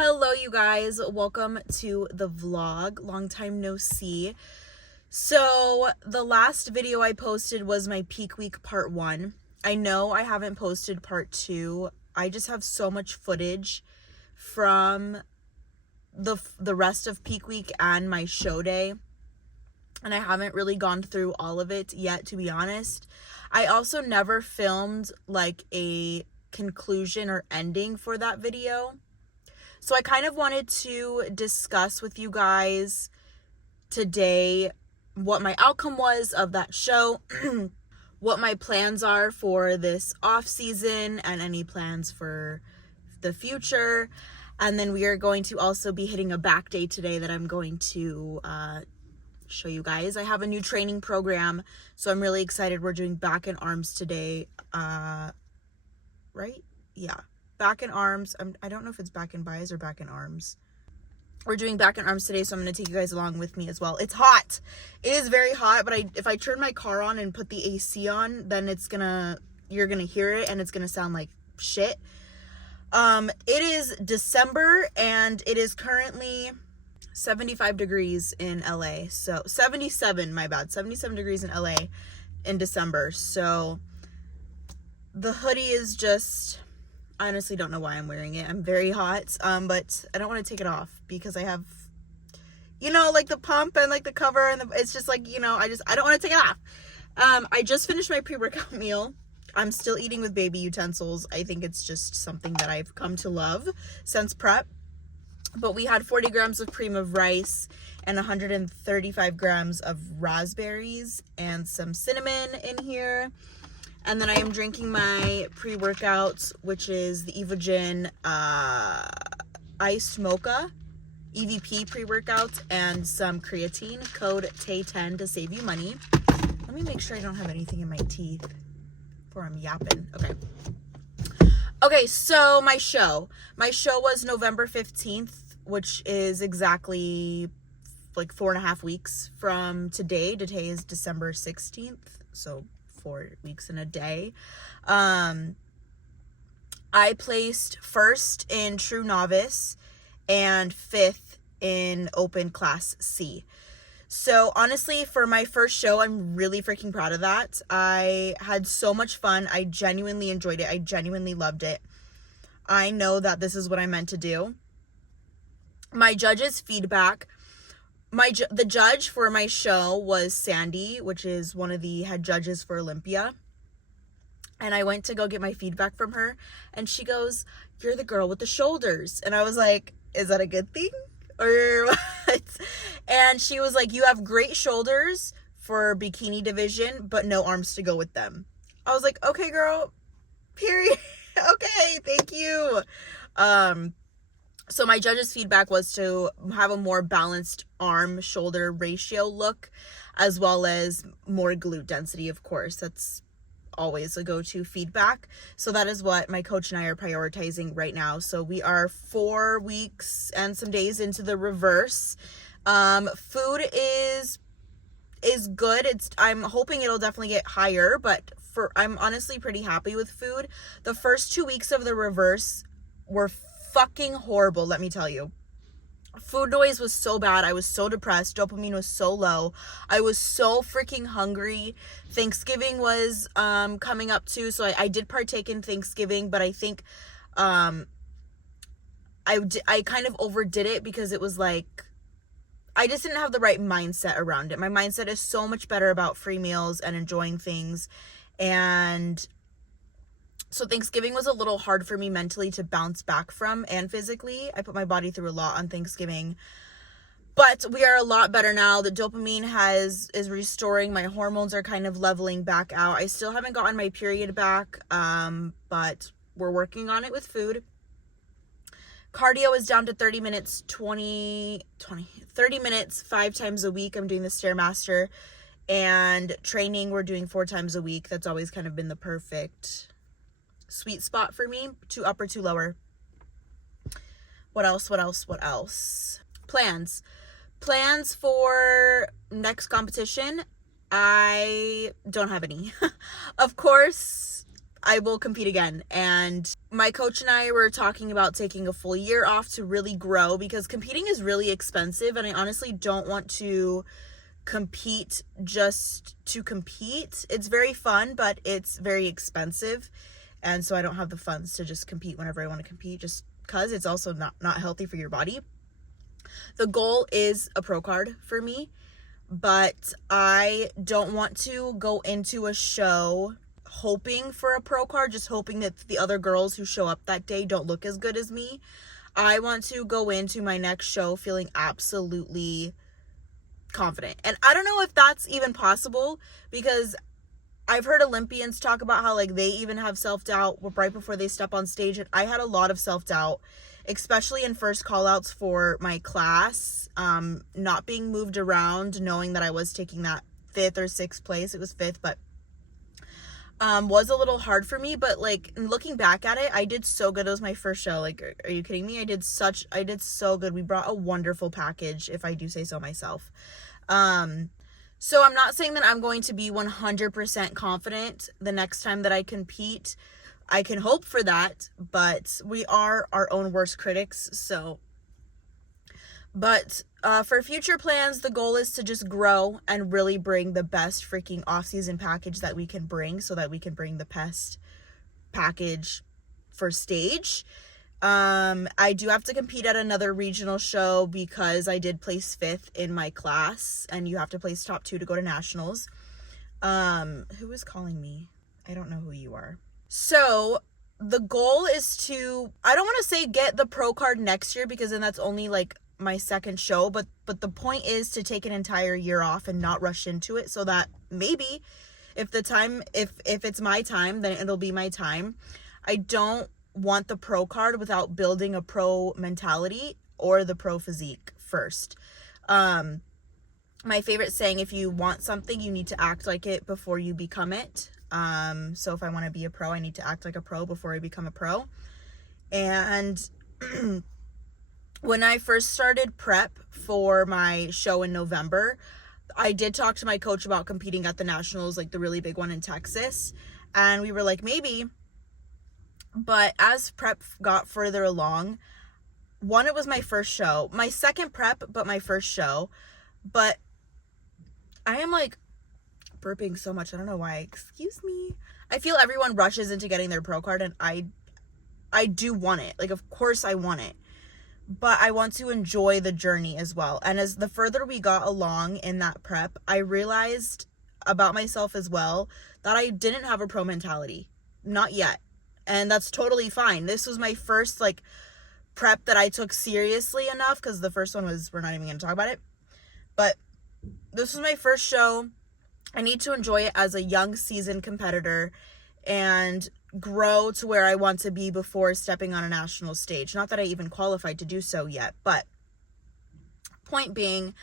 Hello, you guys. Welcome to the vlog. Long time no see. So the last video I posted was my peak week part 1. I know I haven't posted part 2. I just have so much footage from the rest of peak week and my show day, and I haven't really gone through all of it yet, to be honest. I also never filmed like a conclusion or ending for that video. So I kind of wanted to discuss with you guys today what my outcome was of that show, what my plans are for this off season and any plans for the future. And then we are going to also be hitting a back day today that I'm going to show you guys. I have a new training program, so I'm really excited. We're doing back and arms today. Right? Yeah. Back and arms. I don't know if it's back and buys or back and arms. We're doing back and arms today, so I'm going to take you guys along with me as well. It's hot. It is very hot, but if I turn my car on and put the AC on, then you're going to hear it and it's going to sound like shit. It is December and it is currently 75 degrees in LA. So 77 degrees in LA in December. So the hoodie is just, I honestly don't know why I'm wearing it. I'm very hot, but I don't want to take it off because I have, like the pump and like the cover and it's just like, I don't want to take it off. I just finished my pre-workout meal. I'm still eating with baby utensils. I think it's just something that I've come to love since prep. But we had 40 grams of cream of rice and 135 grams of raspberries and some cinnamon in here. And then I am drinking my pre-workout, which is the Evogen Iced Mocha EVP pre-workout and some creatine. Code TAY10 to save you money. Let me make sure I don't have anything in my teeth before I'm yapping. Okay, so my show was November 15th, which is exactly like 4.5 weeks from today. Today is December 16th, so 4 weeks and a day. I placed first in True Novice and 5th in Open Class C. So honestly, for my first show, I'm really freaking proud of that. I had so much fun. I genuinely enjoyed it. I genuinely loved it. I know that this is what I meant to do. My judges' feedback, the judge for my show was Sandy, which is one of the head judges for Olympia. And I went to go get my feedback from her, and she goes, "You're the girl with the shoulders." And I was like, is that a good thing? Or what? And she was like, "You have great shoulders for bikini division, but no arms to go with them." I was like, okay, girl, period. Okay, thank you. So my judge's feedback was to have a more balanced arm-shoulder ratio look, as well as more glute density, of course. That's always a go-to feedback. So that is what my coach and I are prioritizing right now. So we are 4 weeks and some days into the reverse. Food is good. I'm hoping it'll definitely get higher, but I'm honestly pretty happy with food. The first 2 weeks of the reverse were fucking horrible, let me tell you. Food noise was so bad. I was so depressed. Dopamine was so low. I was so freaking hungry. Thanksgiving was coming up too, so I did partake in Thanksgiving, but I think I kind of overdid it because it was like I just didn't have the right mindset around it. My mindset is so much better about free meals and enjoying things. And so Thanksgiving was a little hard for me mentally to bounce back from, and physically. I put my body through a lot on Thanksgiving. But we are a lot better now. The dopamine is restoring. My hormones are kind of leveling back out. I still haven't gotten my period back, but we're working on it with food. Cardio is down to 30 minutes, 30 minutes 5 times a week. I'm doing the Stairmaster. And training, we're doing 4 times a week. That's always kind of been the perfect sweet spot for me. 2 upper, 2 lower. What else? Plans for next competition. I don't have any. Of course, I will compete again. And my coach and I were talking about taking a full year off to really grow, because competing is really expensive, and I honestly don't want to compete just to compete. It's very fun, but it's very expensive, and so I don't have the funds to just compete whenever I want to compete, just because it's also not healthy for your body. The goal is a pro card for me, but I don't want to go into a show hoping for a pro card, just hoping that the other girls who show up that day don't look as good as me. I want to go into my next show feeling absolutely confident. And I don't know if that's even possible, because I've heard Olympians talk about how like they even have self-doubt right before they step on stage, and I had a lot of self-doubt, especially in first call-outs for my class, not being moved around, knowing that I was taking that 5th or 6th place. It was 5th, but was a little hard for me. But like looking back at it, I did so good. It was my first show. Like, are you kidding me? I did so good. We brought a wonderful package, if I do say so myself. So I'm not saying that I'm going to be 100% confident the next time that I compete. I can hope for that, but we are our own worst critics. So, but for future plans, the goal is to just grow and really bring the best freaking off-season package that we can bring, so that we can bring the best package for stage. I do have to compete at another regional show, because I did place 5th in my class, and you have to place top 2 to go to nationals. Who is calling me? I don't know who you are. So the goal is to, I don't want to say get the pro card next year, because then that's only like my second show, but the point is to take an entire year off and not rush into it, so that maybe if it's my time, then it'll be my time. I don't want the pro card without building a pro mentality or the pro physique first. My favorite saying, if you want something, you need to act like it before you become it. So if I want to be a pro, I need to act like a pro before I become a pro. And when I first started prep for my show in November, I did talk to my coach about competing at the nationals, like the really big one in Texas. And we were like, maybe. But as prep got further along, one, it was my first show, my second prep, but my first show. But I am like burping so much. I don't know why. Excuse me. I feel everyone rushes into getting their pro card, and I do want it. Like, of course I want it, but I want to enjoy the journey as well. And as the further we got along in that prep, I realized about myself as well that I didn't have a pro mentality. Not yet. And that's totally fine. This was my first like prep that I took seriously enough, because the first one was, we're not even going to talk about it. But this was my first show. I need to enjoy it as a young seasoned competitor and grow to where I want to be before stepping on a national stage. Not that I even qualified to do so yet, but point being,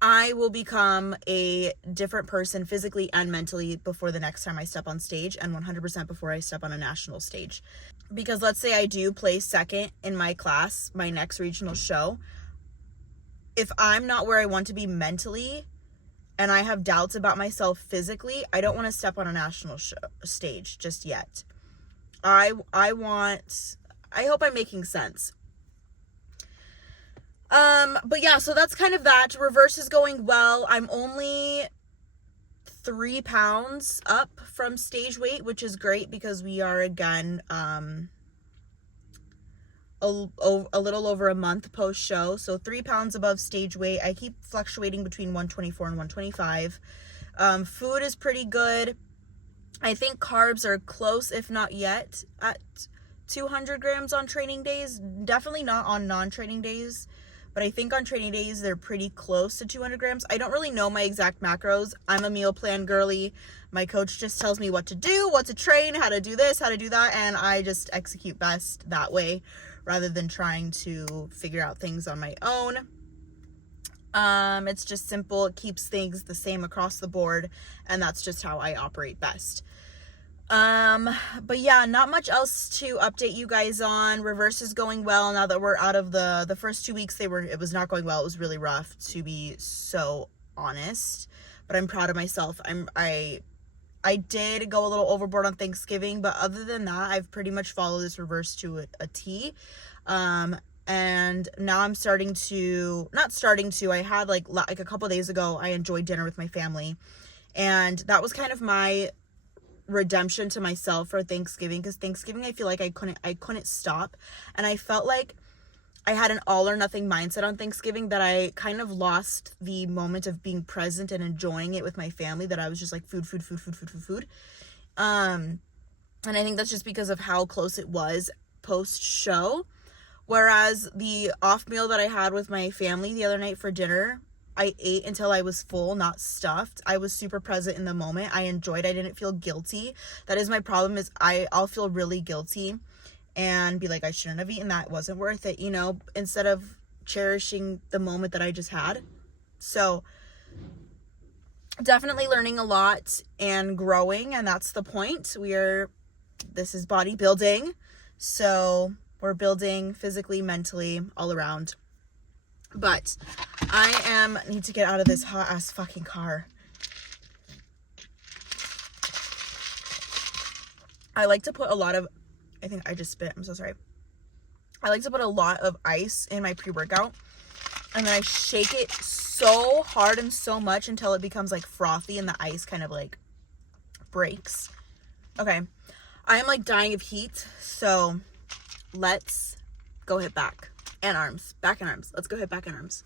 I will become a different person physically and mentally before the next time I step on stage, and 100% before I step on a national stage. Because let's say I do place second in my class, my next regional show. If I'm not where I want to be mentally, and I have doubts about myself physically, I don't want to step on a national stage just yet. I hope I'm making sense. But yeah, so that's kind of that. Reverse is going well. I'm only 3 pounds up from stage weight, which is great, because we are again, a little over a month post show. So 3 pounds above stage weight. I keep fluctuating between 124 and 125. Food is pretty good. I think carbs are close, if not yet, at 200 grams on training days. Definitely not on non-training days, but I think on training days they're pretty close to 200 grams. I don't really know my exact macros. I'm a meal plan girly. My coach just tells me what to do, what to train, how to do this, how to do that, and I just execute best that way rather than trying to figure out things on my own. It's just simple. It keeps things the same across the board, and that's just how I operate best. But yeah, not much else to update you guys on. Reverse is going well now that we're out of the first 2 weeks. It was not going well. It was really rough, to be so honest, but I'm proud of myself. I did go a little overboard on Thanksgiving, but other than that, I've pretty much followed this reverse to a T. And now I'm I had like a couple days ago, I enjoyed dinner with my family, and that was kind of my redemption to myself for Thanksgiving, because Thanksgiving I feel like I couldn't stop, and I felt like I had an all or nothing mindset on Thanksgiving, that I kind of lost the moment of being present and enjoying it with my family, that I was just like food. And I think that's just because of how close it was post show. Whereas the off meal that I had with my family the other night for dinner, I ate until I was full, not stuffed. I was super present in the moment. I enjoyed. I didn't feel guilty. That is my problem, is I'll feel really guilty and be like, I shouldn't have eaten that. It wasn't worth it, instead of cherishing the moment that I just had. So definitely learning a lot and growing, and that's the point. This is bodybuilding. So we're building physically, mentally, all around. But I need to get out of this hot ass fucking car. I like to put I think I just spit. I'm so sorry. I like to put a lot of ice in my pre-workout, and then I shake it so hard and so much until it becomes like frothy and the ice kind of like breaks. Okay. I am like dying of heat, so let's go hit back and arms. Back and arms. Let's go hit back and arms.